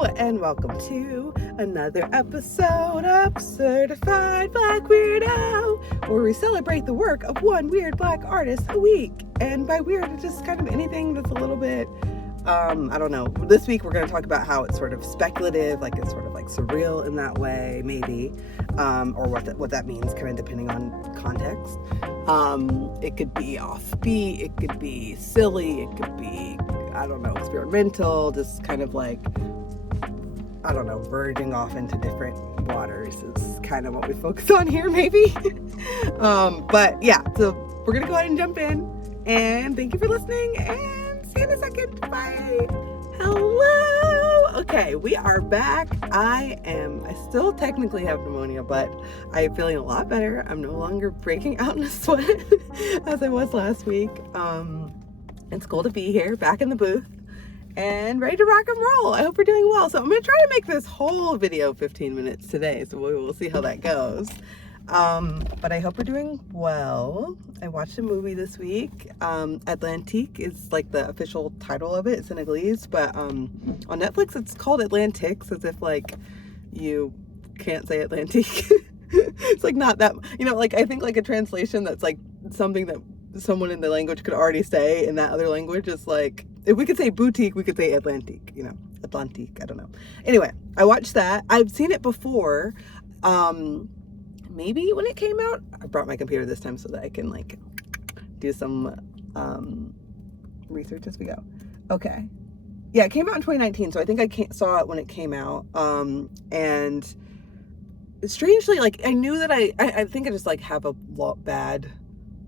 and welcome to another episode of Certified Black Weirdo, where we celebrate the work of one weird Black artist a week. And by weird, it's just kind of anything that's a little bit, I don't know. This week we're going to talk about how it's sort of speculative, like it's sort of like surreal in that way, maybe, or what that means, kind of depending on context. It could be offbeat, it could be silly, it could be, I don't know, experimental, just kind of like, I don't know, verging off into different waters is kind of what we focus on here, maybe. But yeah, so we're going to go ahead and jump in, and thank you for listening, and see you in a second. Bye. Hello. Okay, we are back. I still technically have pneumonia, but I'm feeling a lot better. I'm no longer breaking out in a sweat as I was last week. It's cool to be here, back in the booth, and ready to rock and roll. I hope you're doing well. So I'm going to try to make this whole video 15 minutes today, so we will see how that goes. But I hope you're doing well. I watched a movie this week. Atlantique is like the official title of it. It's Senegalese, but on Netflix it's called Atlantique, as if like you can't say Atlantique. It's like not that, like I think like a translation that's like something that someone in the language could already say in that other language is like, if we could say boutique, we could say Atlantique, Atlantique, I don't know. Anyway, I watched that. I've seen it before. Maybe when it came out. I brought my computer this time so that I can like do some research as we go. Okay. Yeah, it came out in 2019, so I think I saw it when it came out. And strangely, like I knew that I think I just like have a bad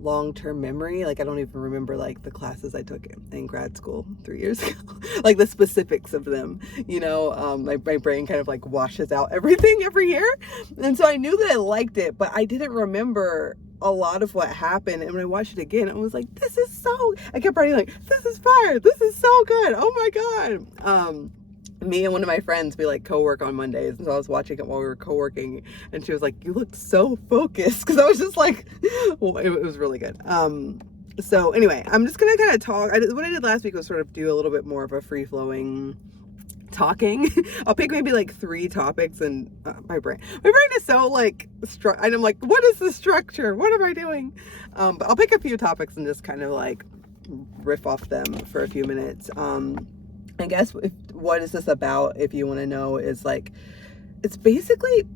long-term memory. Like I don't even remember like the classes I took in grad school 3 years ago, like the specifics of them, my brain kind of like washes out everything every year. And so I knew that I liked it, but I didn't remember a lot of what happened. And when I watched it again, I was like, I kept writing like, this is fire, this is so good, oh my god. Me and one of my friends, we like co-work on Mondays, and so I was watching it while we were co-working, and she was like, you looked so focused, because I was just like, well, it was really good. So anyway, I'm just gonna kind of talk. What I did last week was sort of do a little bit more of a free-flowing talking. I'll pick maybe like 3 topics, and my brain is so like and I'm like, what is the structure, what am I doing? But I'll pick a few topics and just kind of like riff off them for a few minutes. I guess what is this about, if you want to know, is like, it's basically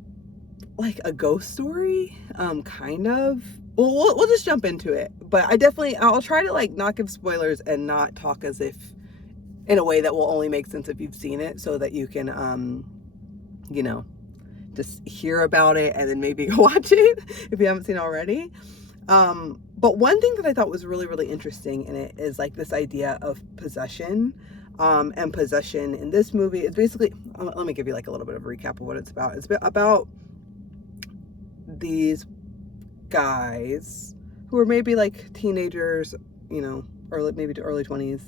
like a ghost story, kind of. Well, we'll just jump into it, but I'll try to like not give spoilers and not talk as if in a way that will only make sense if you've seen it, so that you can, just hear about it and then maybe go watch it if you haven't seen it already. But one thing that I thought was really, really interesting in it is like this idea of possession. And possession in this movie is basically, let me give you like a little bit of a recap of what it's about. It's about these guys who are maybe like teenagers, maybe to early 20s,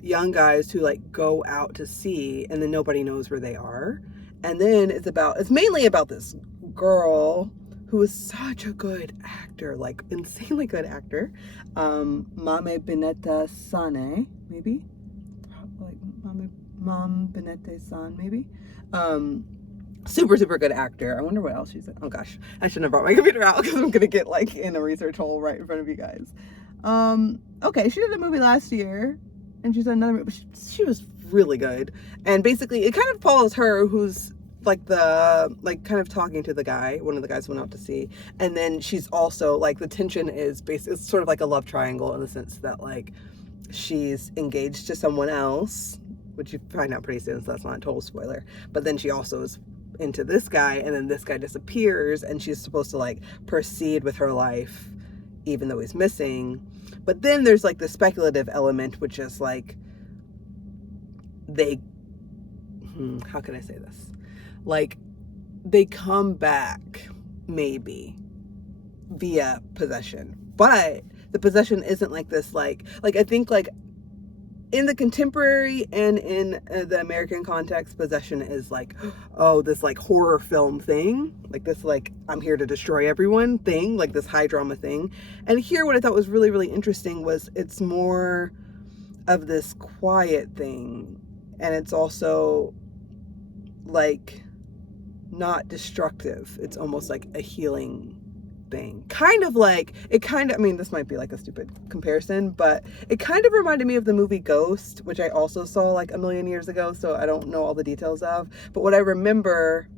young guys who like go out to sea, and then nobody knows where they are. And then it's mainly about this girl who is such a good actor, like insanely good actor. Mame Bineta Sane, maybe? Like Mom Benete-san, maybe. Super, super good actor. I wonder what else she's in. Oh gosh, I shouldn't have brought my computer out because I'm gonna get like in a research hole right in front of you guys. Okay, she did a movie last year, and she's done another movie. She was really good, and basically it kind of follows her, who's like kind of talking to the guy, one of the guys who went out to sea, and then she's also like, the tension is it's sort of like a love triangle in the sense that like she's engaged to someone else, which you find out pretty soon, so that's not a total spoiler, but then she also is into this guy, and then this guy disappears, and she's supposed to like proceed with her life even though he's missing. But then there's like the speculative element, which is like how can I say this, like they come back maybe via possession, but the possession isn't like this, like I think like in the contemporary and in the American context, possession is like, oh, this like horror film thing, like this like I'm here to destroy everyone thing, like this high drama thing. And here what I thought was really, really interesting was it's more of this quiet thing, and it's also like not destructive. It's almost like a healing thing. Kind of like, I mean, this might be like a stupid comparison, but it kind of reminded me of the movie Ghost, which I also saw like a million years ago, so I don't know all the details of. But what I remember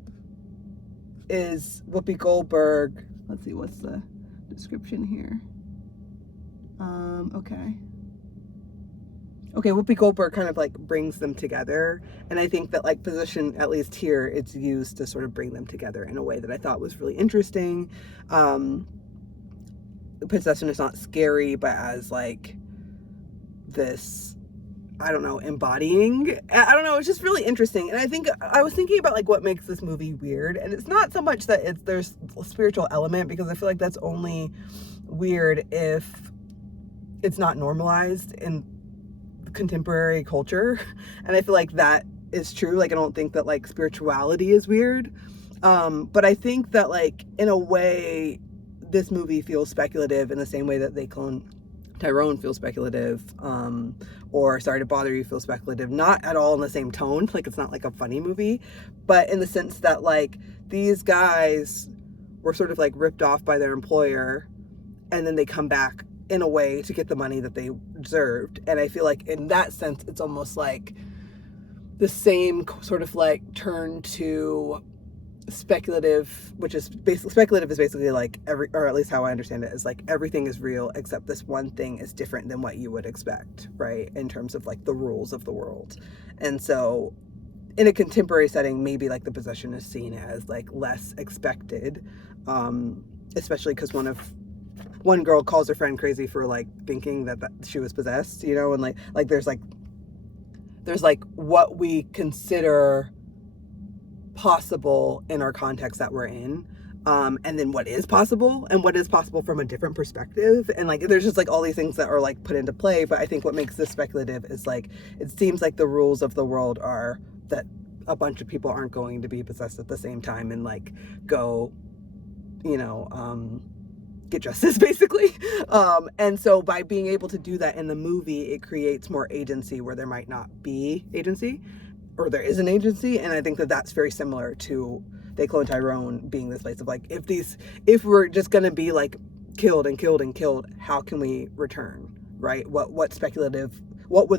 is Whoopi Goldberg. Let's see, what's the description here? Okay, Whoopi Goldberg kind of like brings them together. And I think that like position, at least here, it's used to sort of bring them together in a way that I thought was really interesting. Possession is not scary, but as like this, I don't know, embodying. I don't know, it's just really interesting. And I think I was thinking about like what makes this movie weird. And it's not so much that there's a spiritual element, because I feel like that's only weird if it's not normalized in contemporary culture. And I feel like that is true. Like, I don't think that like spirituality is weird. But I think that like in a way this movie feels speculative in the same way that They Clone Tyrone feels speculative, or Sorry to Bother You feels speculative. Not at all in the same tone. Like, it's not like a funny movie, but in the sense that like these guys were sort of like ripped off by their employer, and then they come back in a way to get the money that they deserved. And I feel like in that sense, it's almost like the same sort of like turn to speculative, which is basically, speculative is basically like or at least how I understand it, is like everything is real except this one thing is different than what you would expect, right? In terms of like the rules of the world. And so in a contemporary setting, maybe like the possession is seen as like less expected, especially because one girl calls her friend crazy for like thinking that she was possessed, you know, and like there's what we consider possible in our context that we're in, and then what is possible from a different perspective, and like there's just like all these things that are like put into play. But I think what makes this speculative is like it seems like the rules of the world are that a bunch of people aren't going to be possessed at the same time and like go, you know, get justice basically. And so by being able to do that in the movie, it creates more agency where there might not be agency, or there is an agency. And I think that that's very similar to They Clone Tyrone being this place of like, if we're just gonna be like killed and killed and killed, how can we return, right? What would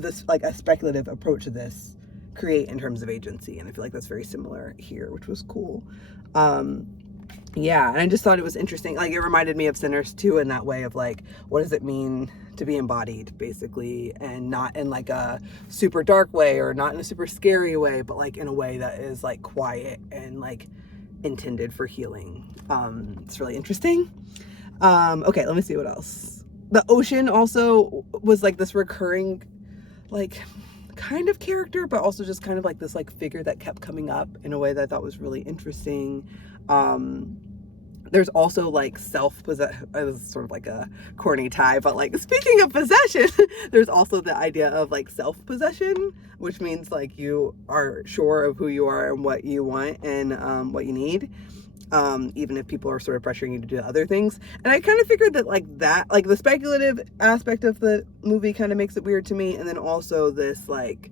this, like a speculative approach to this create in terms of agency? And I feel like that's very similar here, which was cool. Yeah, and I just thought it was interesting. Like, it reminded me of Sinners too, in that way of like, what does it mean to be embodied, basically, and not in like a super dark way or not in a super scary way, but like in a way that is like quiet and like intended for healing. It's really interesting. Okay, let me see what else. The ocean also was like this recurring, like, kind of character, but also just kind of like this like figure that kept coming up in a way that I thought was really interesting. There's also like self-possession. It was sort of like a corny tie, but like speaking of possession, there's also the idea of like self-possession, which means like you are sure of who you are and what you want and what you need, even if people are sort of pressuring you to do other things. And I kind of figured that like the speculative aspect of the movie kind of makes it weird to me, and then also this like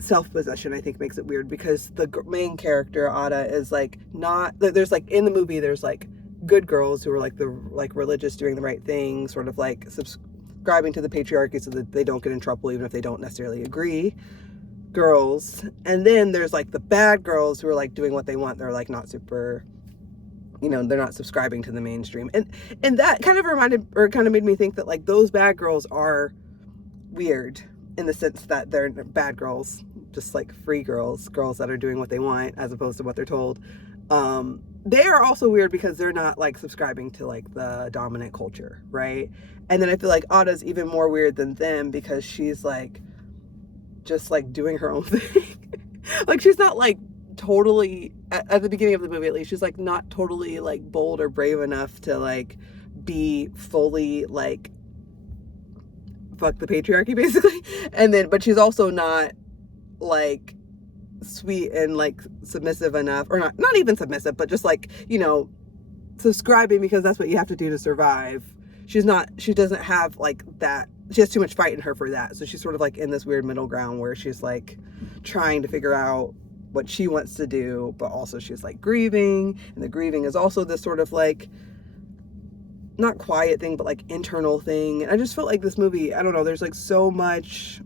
self-possession I think makes it weird, because the main character Ada is like not, there's like in the movie there's like good girls who are like the like religious, doing the right thing, sort of like subscribing to the patriarchy so that they don't get in trouble even if they don't necessarily agree girls. And then there's like the bad girls who are like doing what they want. They're like not super, you know, they're not subscribing to the mainstream, and that kind of made me think that like those bad girls are weird in the sense that they're bad girls, just like free girls that are doing what they want as opposed to what they're told. They are also weird because they're not like subscribing to like the dominant culture, right? And then I feel like Ada's even more weird than them because she's like just like doing her own thing. Like, she's not like totally, at the beginning of the movie at least, she's like not totally like bold or brave enough to like be fully like fuck the patriarchy basically. And then but she's also not like sweet and like submissive enough, or not even submissive, but just like, you know, subscribing because that's what you have to do to survive. She doesn't have like that, she has too much fight in her for that. So she's sort of like in this weird middle ground where she's like trying to figure out what she wants to do, but also she's like grieving, and the grieving is also this sort of like not quiet thing, but like internal thing. And I just felt like this movie, I don't know, there's like so much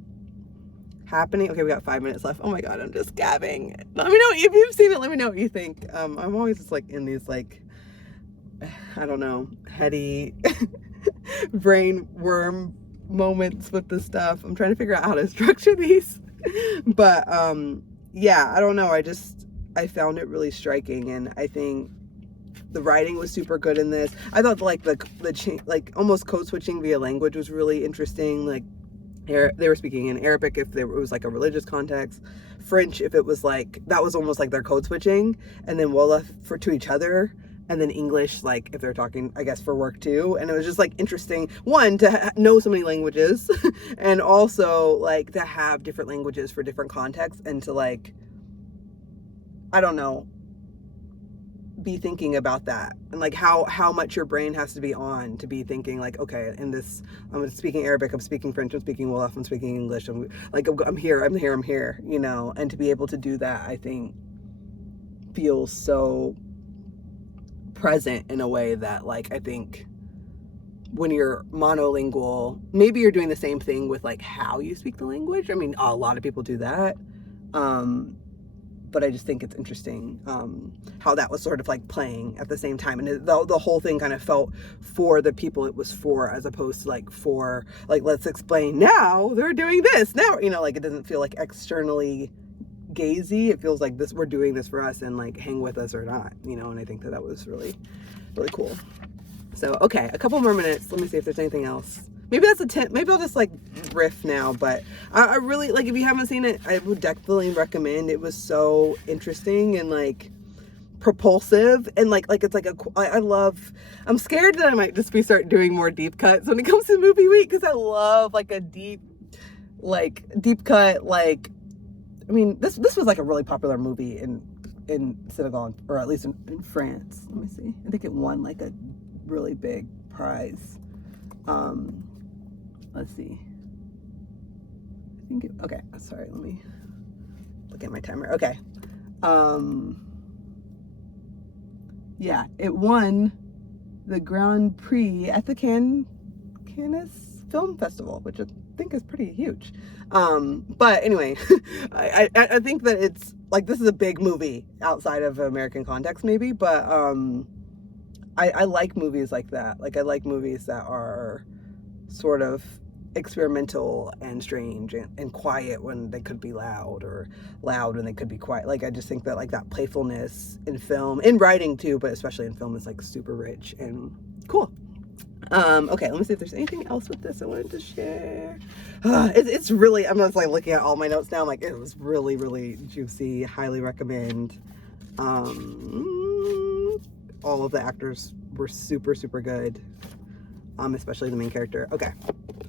happening. Okay, we got 5 minutes left. Oh my god, I'm just gabbing. Let me know if you've seen it. Let me know what you think. I'm always just like in these like, I don't know, heady brain worm moments with this stuff. I'm trying to figure out how to structure these. But yeah, I don't know. I found it really striking, and I think the writing was super good in this. I thought like like almost code switching via language was really interesting. Like they were speaking in Arabic if it was like a religious context, French if it was like, that was almost like their code switching, and then Wolof to each other, and then English like if they're talking, I guess, for work too. And it was just like interesting, one, to know so many languages and also like to have different languages for different contexts, and to like, I don't know, be thinking about that, and like how much your brain has to be on to be thinking like, okay, in this, I'm speaking Arabic, I'm speaking French, I'm speaking Wolof, I'm speaking English, I'm here, you know. And to be able to do that, I think feels so present in a way that like, I think when you're monolingual, maybe you're doing the same thing with like how you speak the language. I mean, a lot of people do that. But I just think it's interesting how that was sort of like playing at the same time. And the whole thing kind of felt for the people it was for, as opposed to like for like, let's explain now they're doing this now, you know, like it doesn't feel like externally gazy. It feels like this, we're doing this for us, and like hang with us or not, you know. And I think that was really, really cool. So, okay, a couple more minutes. Let me see if there's anything else. Maybe that's a 10. Maybe I'll just like riff now, but I really like, if you haven't seen it, I would definitely recommend. It was so interesting and like propulsive, and like it's like I'm scared that I might just start doing more deep cuts when it comes to movie week, because I love like a deep cut. Like, I mean, this was like a really popular movie in Senegal, or at least in France. Let me see. I think it won like a really big prize. Let's see. I think okay, sorry, let me look at my timer. Okay. Yeah, it won the Grand Prix at the Cannes Film Festival, which I think is pretty huge. But anyway, I think that it's like, this is a big movie outside of American context maybe, but I like movies like that. Like, I like movies that are sort of experimental and strange and quiet when they could be loud, or loud when they could be quiet. Like, I just think that like that playfulness in film, in writing too, but especially in film, is like super rich and cool. Okay, let me see if there's anything else with this I wanted to share. It's really, I'm just like looking at all my notes now. I'm like, it was really, really juicy. Highly recommend. All of the actors were super, super good. Especially the main character. Okay,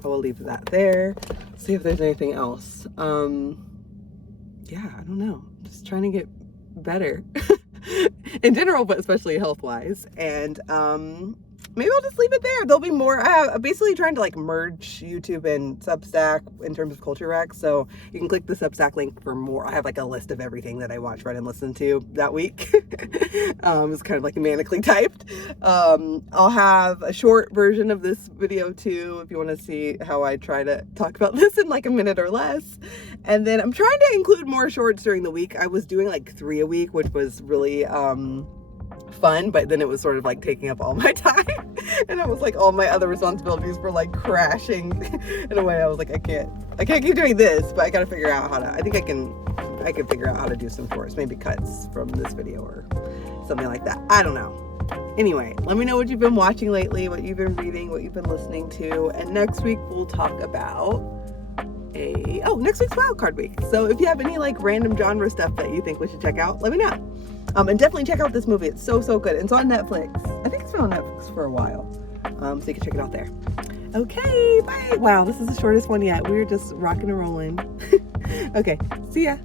I will leave that there. See if there's anything else. Yeah, I don't know. Just trying to get better in general, but especially health-wise. And maybe I'll just leave it there. There'll be more. I'm basically trying to like merge YouTube and Substack in terms of Culture Rex. So you can click the Substack link for more. I have like a list of everything that I watched, read, and listened to that week. It's kind of like manically typed. I'll have a short version of this video too, if you want to see how I try to talk about this in like a minute or less. And then I'm trying to include more shorts during the week. I was doing like 3 a week, which was really fun, but then it was sort of like taking up all my time, and I was like, all my other responsibilities were like crashing in a way. I was like, I can't keep doing this, but I gotta figure out how to, I think I can figure out how to do some shorts, maybe cuts from this video or something like that. I don't know. Anyway, let me know what you've been watching lately, what you've been reading, what you've been listening to, and next week we'll talk about next week's wildcard week. So if you have any like random genre stuff that you think we should check out, let me know. And definitely check out this movie. It's so, so good. It's on Netflix. I think it's been on Netflix for a while. So you can check it out there. Okay, bye. Wow, this is the shortest one yet. We're just rocking and rolling. Okay, see ya.